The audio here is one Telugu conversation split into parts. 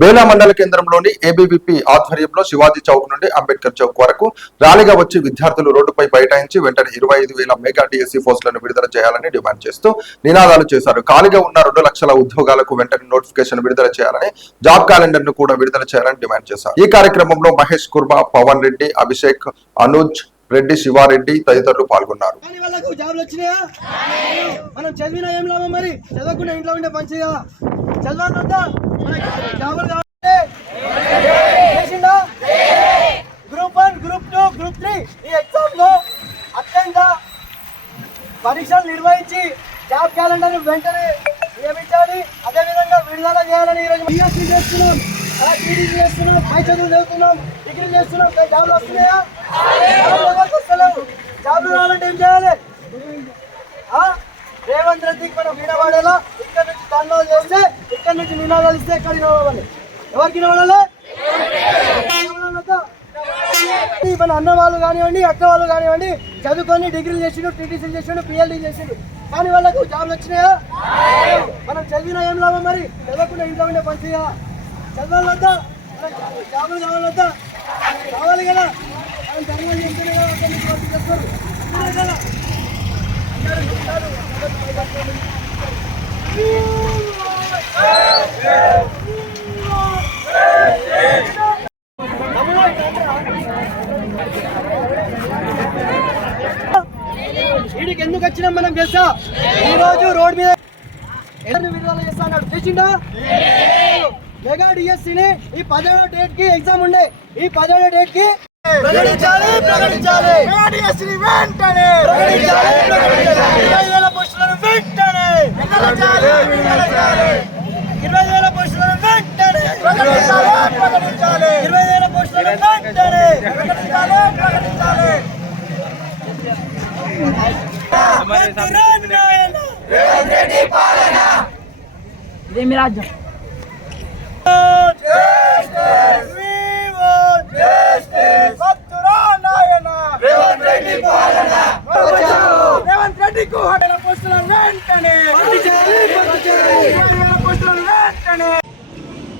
బేలా మండల కేంద్రంలోని ఏబీవీపీ ఆధ్వర్యంలో శివాజీ చౌక్ నుండి అంబేద్కర్ చౌక్ వరకు ర్యాలీగా వచ్చి విద్యార్థులు రోడ్డుపై బైఠాయించి వెంటనే ఇరవై ఐదు వేల మెగా డిఎస్సీ పోస్టులను విడుదల చేయాలని డిమాండ్ చేస్తూ నినాదాలు చేశారు. ఖాళీగా ఉన్న రెండు లక్షల ఉద్యోగాలకు వెంటనే నోటిఫికేషన్ విడుదల చేయాలని జాబ్ క్యాలెండర్ను కూడా విడుదల చేయాలని డిమాండ్ చేశారు. ఈ కార్యక్రమంలో మహేష్ కుర్మా పవన్ రెడ్డి అభిషేక్ అనుజ్ రెడ్డి శివారెడ్డి తదితరులు పాల్గొన్నారు. మనం చదివినా ఏం లాభం మరి? చదవకుండా ఇంట్లో ఉండే మంచిగా చదవద్దా group one group two group three ఈ ఎగ్జామ్ అత్యంత పరీక్షలు నిర్వహించి జాబ్ క్యాలెండర్ వెంటనే నియమించాలి. అదేవిధంగా విడుదల చేయాలని ఈరోజు బిఎస్సీ చేస్తున్నాం. అలా టీడీ చేస్తున్నాం. పై చదువులు చదువుతున్నాం. డిగ్రీ చేస్తున్నాం. జాబ్లు వస్తున్నాయా? జాబ్లు వస్తలేవు? జాబ్లు రావాలంటే ఏం చేయాలి? రేవంత్ రెడ్డికి మనం వినబడేలా ఇక్కడ చేస్తే ఇక్కడి నుంచి నినాదాలు ఇస్తే ఎక్కడ వినవాలి ఎవరికి వినబడాలి మన అన్న వాళ్ళు కానివ్వండి అక్క వాళ్ళు కానివ్వండి చదువుకొని డిగ్రీలు చేసిండు టీటీసీలు చేసిండు పిఎల్డీ చేసిండు. కానీ వాళ్ళకు జాబ్లు వచ్చినాయా? మనం చదివినా ఏం లాభం మరి? చదవకుండా ఇంట్లో ఉండే మంచిగా చదవాలి వద్దా జాబులు కావాలి వద్దా కావాలి కదా? మనం ధర్మాలు చేస్తేనే కదా చేస్తారు కదా అందరూ వీడికి ఎందుకు వచ్చినాం మనం తెలుసా? ఈ రోజు రోడ్ మీద ఎన్ని విడుదల చేస్తా అన్నాడు చేసిండా? మెగా డిఎస్సీని ఈ పదిహేడో డేట్కి ఎగ్జామ్ ఉండే. ఈ పదిహేడో డేట్కి ప్రకటించాలి. ప్రకటించాలి వెంటనే ప్రకటించాలి ప్రకటించాలి. ఐదు వేల పోస్టులను వెంటనే ప్రకటించాలి, ప్రకటించాలి. ఇరవై వేల పోస్టులను వెంటనే ప్రకటించాలి, ప్రకటించాలి. ఇరవై వేల పోస్టులను ఇదేమి రాజ్యం రేవంత్ రెడ్డికు వెంటనే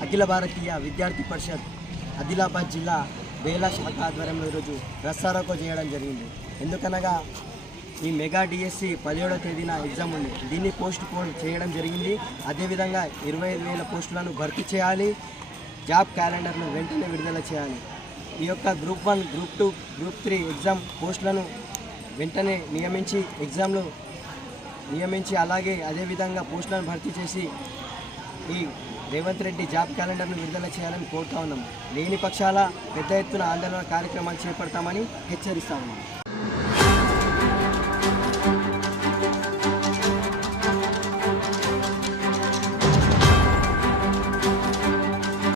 అఖిల భారతీయ విద్యార్థి పరిషత్ ఆదిలాబాద్ జిల్లా బేలా శాఖ ఆధ్వర్యంలో ఈరోజు రస్సారోకో చేయడం జరిగింది. ఎందుకనగా ఈ మెగా డిఎస్సి పదిహేడవ తేదీన ఎగ్జామ్ ఉంది. దీన్ని పోస్ట్ పోన్ చేయడం జరిగింది. అదేవిధంగా ఇరవై ఐదు వేల పోస్టులను భర్తీ చేయాలి. జాబ్ క్యాలెండర్ను వెంటనే విడుదల చేయాలి. ఈ యొక్క group one group two group three exam పోస్టులను వెంటనే నియమించి ఎగ్జామ్లు నియమించి అలాగే అదేవిధంగా పోస్టులను భర్తీ చేసి ఈ రేవంత్ రెడ్డి జాబ్ క్యాలెండర్ను విడుదల చేయాలని కోరుతా ఉన్నాం. లేని పక్షాల పెద్ద ఎత్తున ఆందోళన కార్యక్రమాలు చేపడతామని హెచ్చరిస్తా ఉన్నాం.